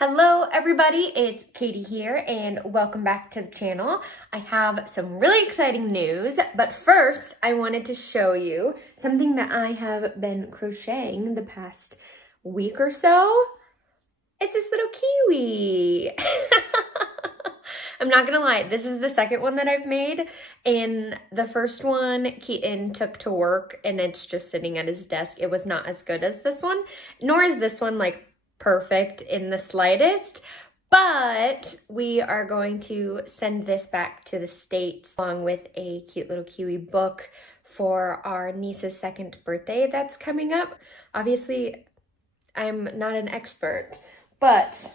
Hello everybody, it's Katie here and welcome back to the channel. I have some really exciting news, but first I wanted to show you something that I have been crocheting the past week or so. It's this little kiwi. I'm not gonna lie, this is the second one that I've made, and the first one Keaton took to work and it's just sitting at his desk. It was not as good as this one, nor is this one like perfect in the slightest, but we are going to send this back to the States along with a cute little kiwi book for our niece's second birthday that's coming up. Obviously, I'm not an expert, but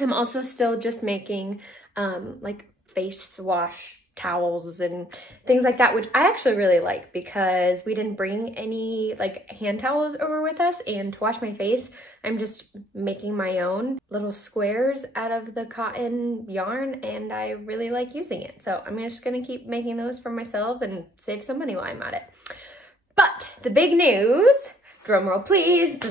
I'm also still just making like face wash towels and things like that, which I actually really like because we didn't bring any like hand towels over with us, and to wash my face I'm just making my own little squares out of the cotton yarn, and I really like using it, so I'm just gonna keep making those for myself and save some money while I'm at it. But the big news, drum roll please,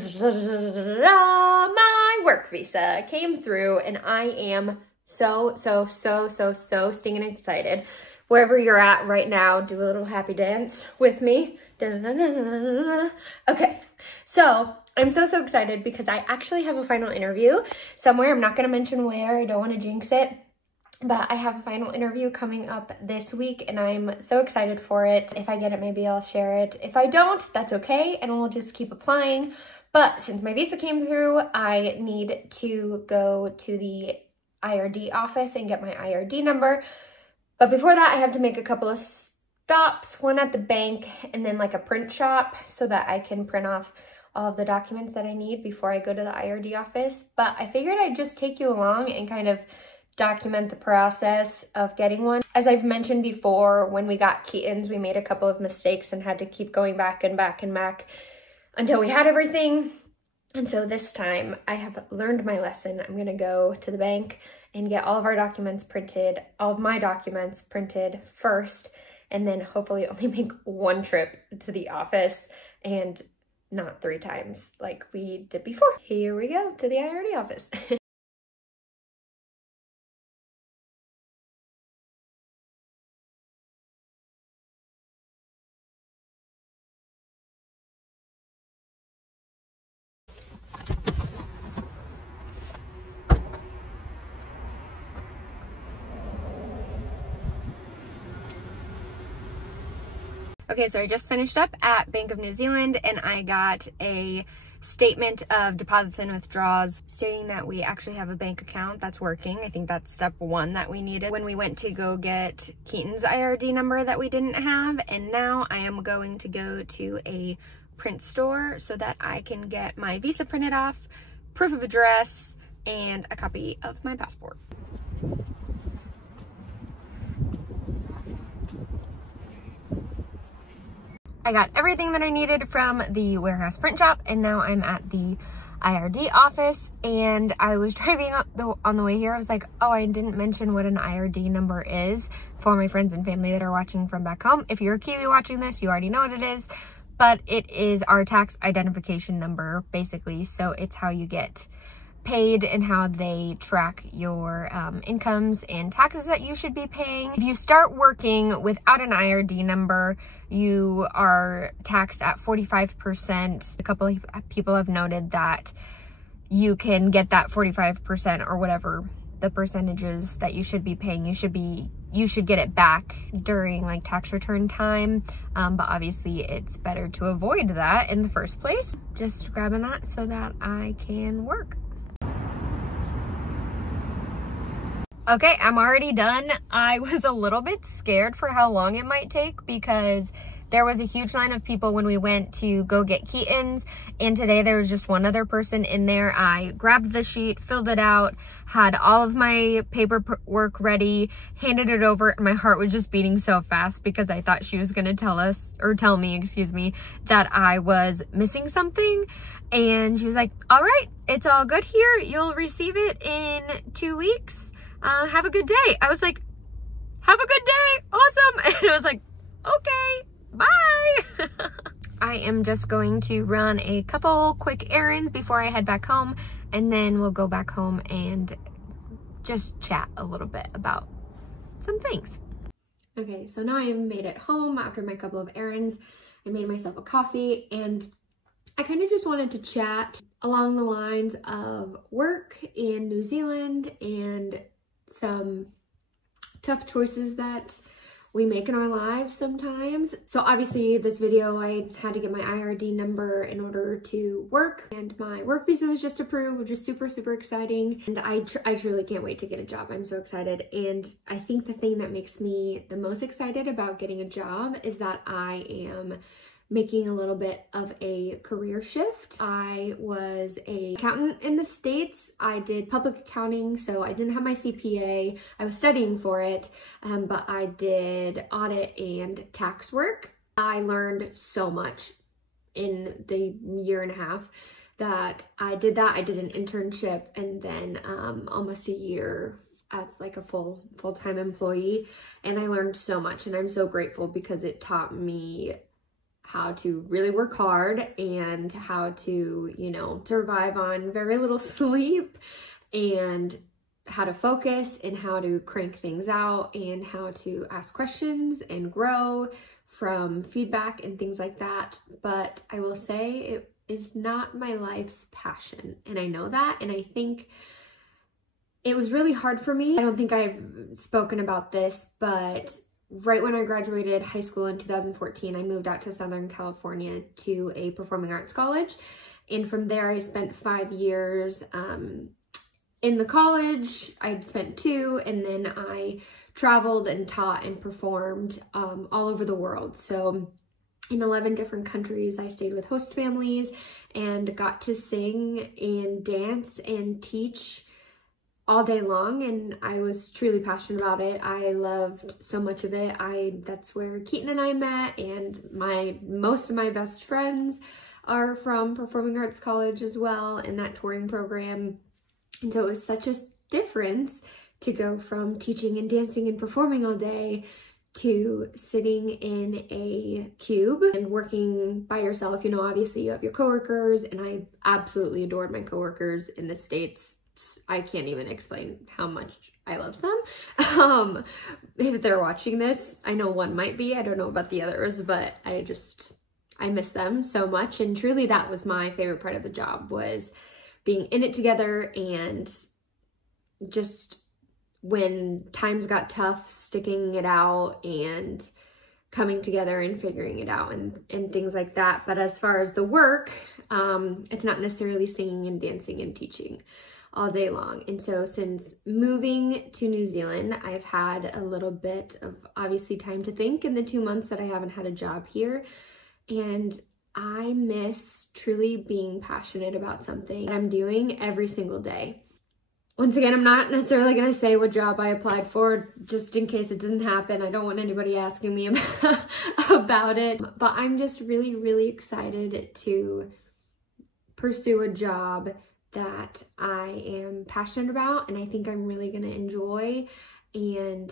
my work visa came through and I am so stinking excited. Wherever you're at right now, do a little happy dance with me. Okay, so I'm so excited because I actually have a final interview somewhere. I'm not gonna mention where, I don't want to jinx it, but I have a final interview coming up this week and I'm so excited for it. If I get it, maybe I'll share it. If I don't, that's okay, and we'll just keep applying. But since my visa came through, I need to go to the IRD office and get my IRD number. But before that, I have to make a couple of stops, one at the bank and then like a print shop so that I can print off all of the documents that I need before I go to the IRD office. But I figured I'd just take you along and kind of document the process of getting one. As I've mentioned before, when we got Keaton's, we made a couple of mistakes and had to keep going back and back and back until we had everything. And so this time I have learned my lesson. I'm gonna go to the bank and get all of our documents printed, all of my documents printed first, and then hopefully only make one trip to the office and not 3 times like we did before. Here we go to the IRD office. Okay, so I just finished up at Bank of New Zealand and I got a statement of deposits and withdrawals stating that we actually have a bank account that's working. I think that's step 1 that we needed when we went to go get Keaton's IRD number that we didn't have. And now I am going to go to a print store so that I can get my visa printed off, proof of address, and a copy of my passport. I got everything that I needed from the warehouse print shop, and now I'm at the IRD office. And I was driving on the way here, I was like, oh, I didn't mention what an IRD number is for my friends and family that are watching from back home. If you're a Kiwi watching this, you already know what it is, but it is our tax identification number, basically. So it's how you get paid and how they track your incomes and taxes that you should be paying. If you start working without an IRD number, you are taxed at 45%. A couple of people have noted that you can get that 45% or whatever the percentages that you should be paying. You should get it back during like tax return time, but obviously it's better to avoid that in the first place. Just grabbing that so that I can work. Okay, I'm already done. I was a little bit scared for how long it might take because there was a huge line of people when we went to go get Keaton's, and today there was just one other person in there. I grabbed the sheet, filled it out, had all of my paperwork ready, handed it over, and my heart was just beating so fast because I thought she was gonna tell me, excuse me, that I was missing something. And she was like, all right, it's all good here. You'll receive it in 2 weeks. Have a good day. I was like, have a good day. Awesome. And I was like, okay, bye. I am just going to run a couple quick errands before I head back home, and then we'll go back home and just chat a little bit about some things. Okay, so now I am made at home after my couple of errands. I made myself a coffee, and I kind of just wanted to chat along the lines of work in New Zealand and some tough choices that we make in our lives sometimes. So obviously this video, I had to get my IRD number in order to work, and my work visa was just approved, which is super, super exciting. And I truly can't wait to get a job. I'm so excited. And I think the thing that makes me the most excited about getting a job is that I am making a little bit of a career shift. I was an accountant in the States. I did public accounting, so I didn't have my CPA. I was studying for it, but I did audit and tax work. I learned so much in the year and a half that I did that. I did an internship and then almost a year as like a full-time employee, and I learned so much, and I'm so grateful because it taught me how to really work hard and how to, you know, survive on very little sleep, and how to focus and how to crank things out and how to ask questions and grow from feedback and things like that. But I will say it is not my life's passion, and I know that, and I think it was really hard for me. I don't think I've spoken about this, but right when I graduated high school in 2014, I moved out to Southern California to a performing arts college. And from there, I spent 5 years in the college. I'd spent 2, and then I traveled and taught and performed all over the world. So in 11 different countries, I stayed with host families and got to sing and dance and teach all day long, and I was truly passionate about it. I loved so much of it. That's where Keaton and I met, and most of my best friends are from Performing Arts College as well, in that touring program. And so it was such a difference to go from teaching and dancing and performing all day to sitting in a cube and working by yourself. You know, obviously you have your coworkers, and I absolutely adored my coworkers in the States. I can't even explain how much I love them. If they're watching this, I know one might be, I don't know about the others, but I miss them so much. And truly that was my favorite part of the job, was being in it together, and just when times got tough, sticking it out and coming together and figuring it out and things like that. But as far as the work, it's not necessarily singing and dancing and teaching all day long. And so since moving to New Zealand, I've had a little bit of obviously time to think in the 2 months that I haven't had a job here. And I miss truly being passionate about something that I'm doing every single day. Once again, I'm not necessarily going to say what job I applied for, just in case it doesn't happen. I don't want anybody asking me about it. But I'm just really, really excited to pursue a job that I am passionate about, and I think I'm really going to enjoy, and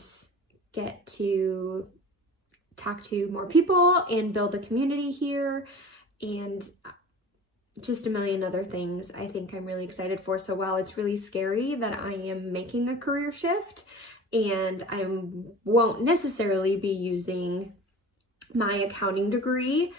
get to talk to more people and build a community here, and just a million other things I think I'm really excited for. So while it's really scary that I am making a career shift and I won't necessarily be using my accounting degree,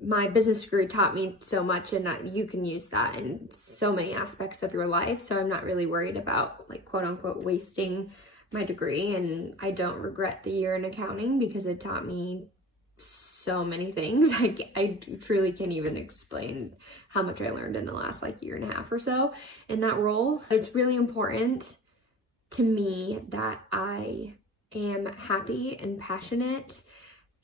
my business degree taught me so much, and that you can use that in so many aspects of your life. So I'm not really worried about, like, quote unquote wasting my degree, and I don't regret the year in accounting because it taught me so many things. I truly can't even explain how much I learned in the last like year and a half or so in that role. But it's really important to me that I am happy and passionate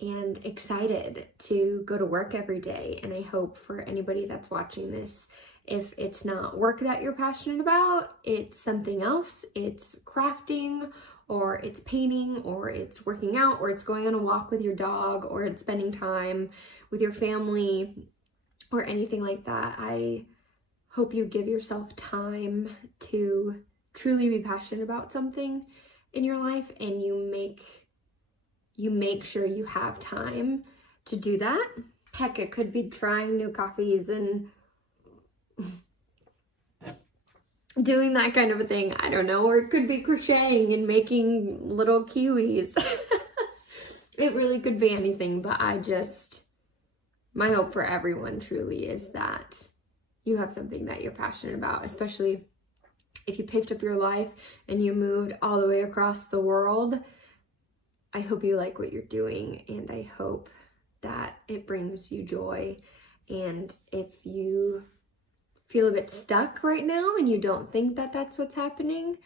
and excited to go to work every day. And I hope for anybody that's watching this, if it's not work that you're passionate about, it's something else. It's crafting, or it's painting, or it's working out, or it's going on a walk with your dog, or it's spending time with your family, or anything like that. I hope you give yourself time to truly be passionate about something in your life, and you make sure you have time to do that. Heck, it could be trying new coffees and doing that kind of a thing. I don't know, or it could be crocheting and making little kiwis. It really could be anything, but my hope for everyone truly is that you have something that you're passionate about, especially if you picked up your life and you moved all the way across the world. I hope you like what you're doing, and I hope that it brings you joy. And if you feel a bit stuck right now and you don't think that that's what's happening,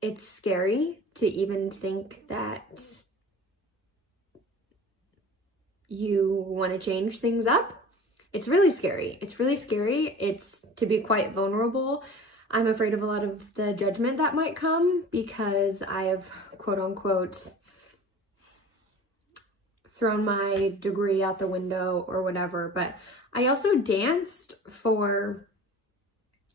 it's scary to even think that you want to change things up. It's really scary. It's really scary. It's to be quite vulnerable. I'm afraid of a lot of the judgment that might come because I have, quote unquote, thrown my degree out the window or whatever. But I also danced for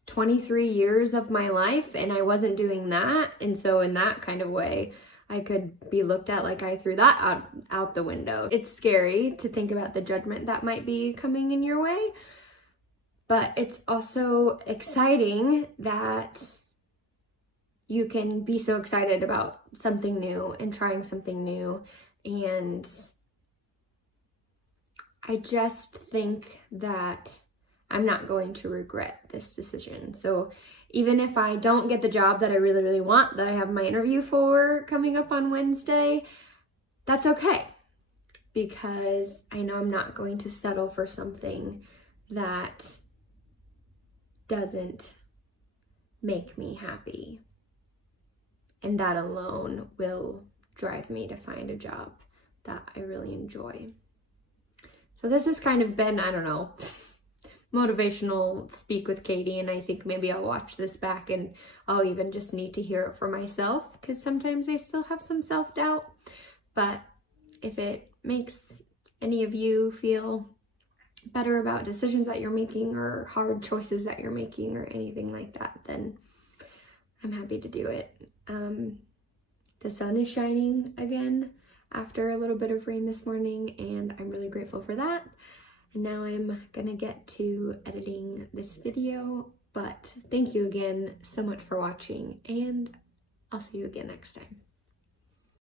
23 years of my life, and I wasn't doing that. And so in that kind of way, I could be looked at like I threw that out the window. It's scary to think about the judgment that might be coming in your way, but it's also exciting that you can be so excited about something new and trying something new. And I just think that I'm not going to regret this decision. So even if I don't get the job that I really, really want, that I have my interview for coming up on Wednesday, that's okay, because I know I'm not going to settle for something that doesn't make me happy. And that alone will drive me to find a job that I really enjoy. So this has kind of been, I don't know, motivational speak with Katie, and I think maybe I'll watch this back and I'll even just need to hear it for myself, because sometimes I still have some self-doubt. But if it makes any of you feel better about decisions that you're making or hard choices that you're making or anything like that, then I'm happy to do it. The sun is shining again after a little bit of rain this morning, and I'm really grateful for that. And now I'm gonna get to editing this video, but thank you again so much for watching, and I'll see you again next time.